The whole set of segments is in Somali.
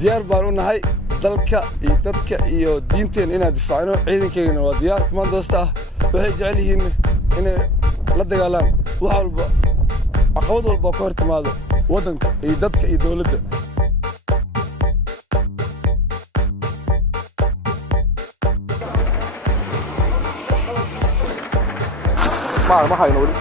diyaar baan u nahay dalka iyo dadka iyo diinteena inaan difaacno ciidankeena waa diyaar kumaan doosta ah waxay jecel yihiin inay la dagaalaan wax walba caqabad walba ka hor timaado waddanka iyo dadka iyo dawladda ما hayno wali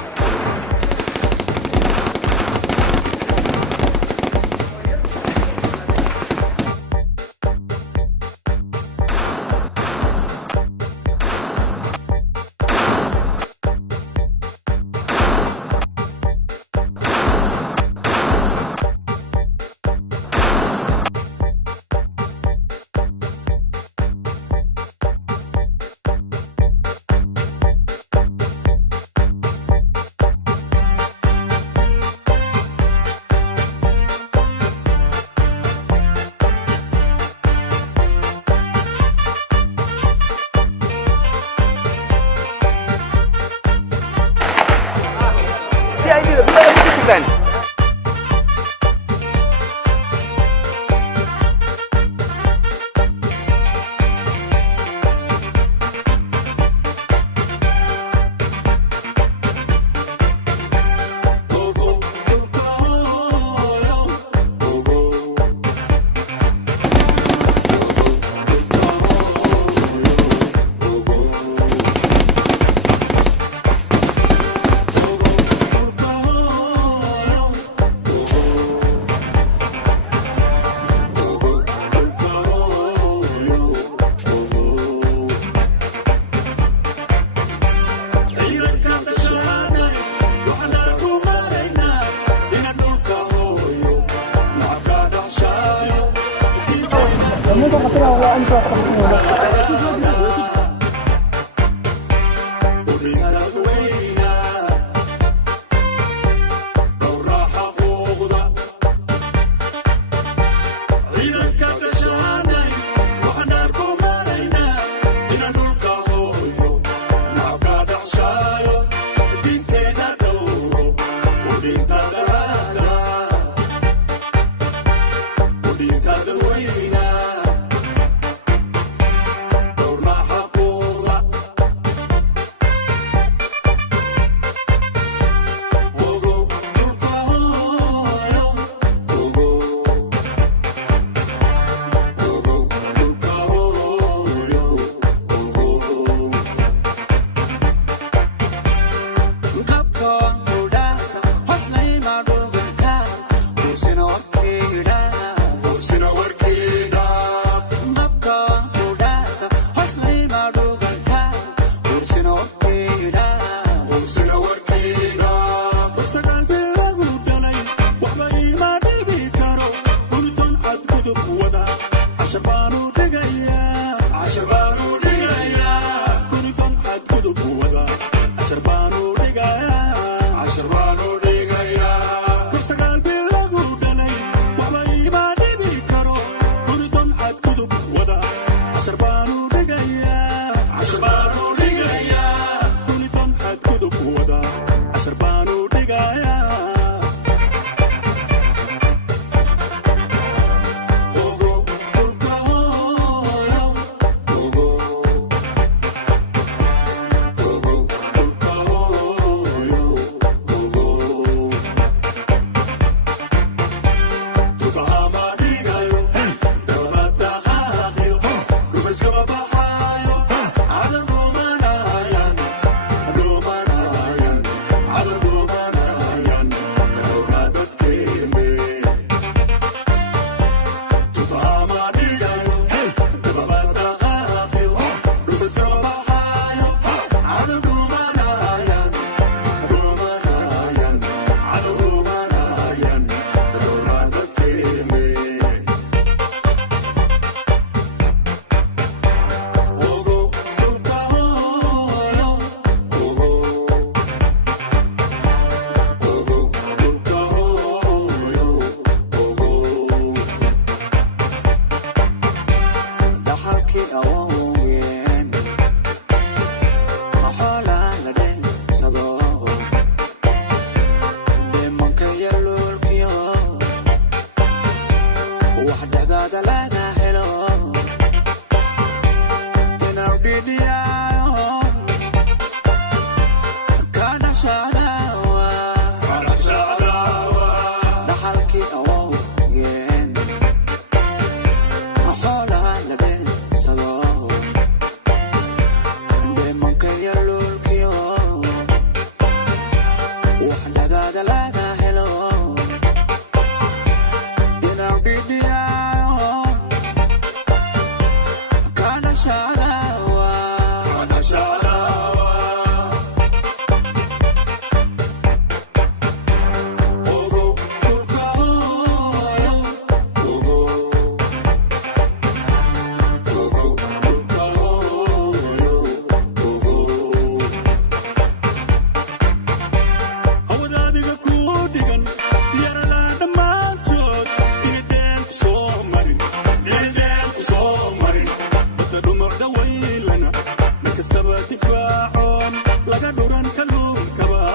كستبا دفاعون لقى دوران كلون كبا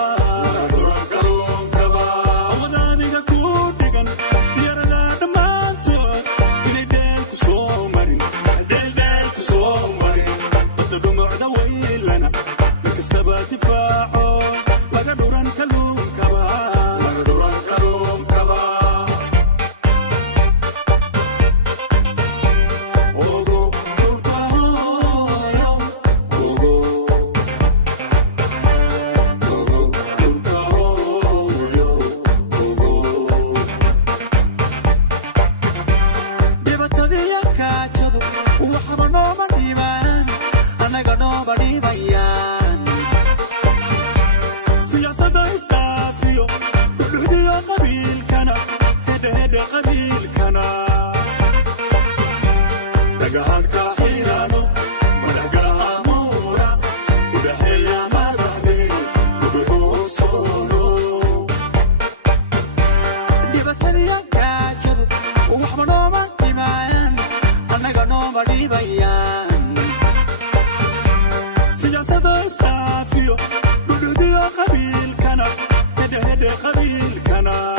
وغدانيga ku dhigan yara la dhamaanto inay deel ku soo marin badda dhumucda weylana kastaba difaacoon laga dooran kalluun kaba siyaasadda istaafiyo dhuxdiyo qabiilkana hedhe qabiilkana dagahanka xiiraano madagaha muura udhaxeeya madaxde uduxuu soono dhibatadiya gaajadu waxba nooma dhimayaan annaga nooma dhibayaan siyaasadda istaafiyo قبيل كنا هدي قبيل كنا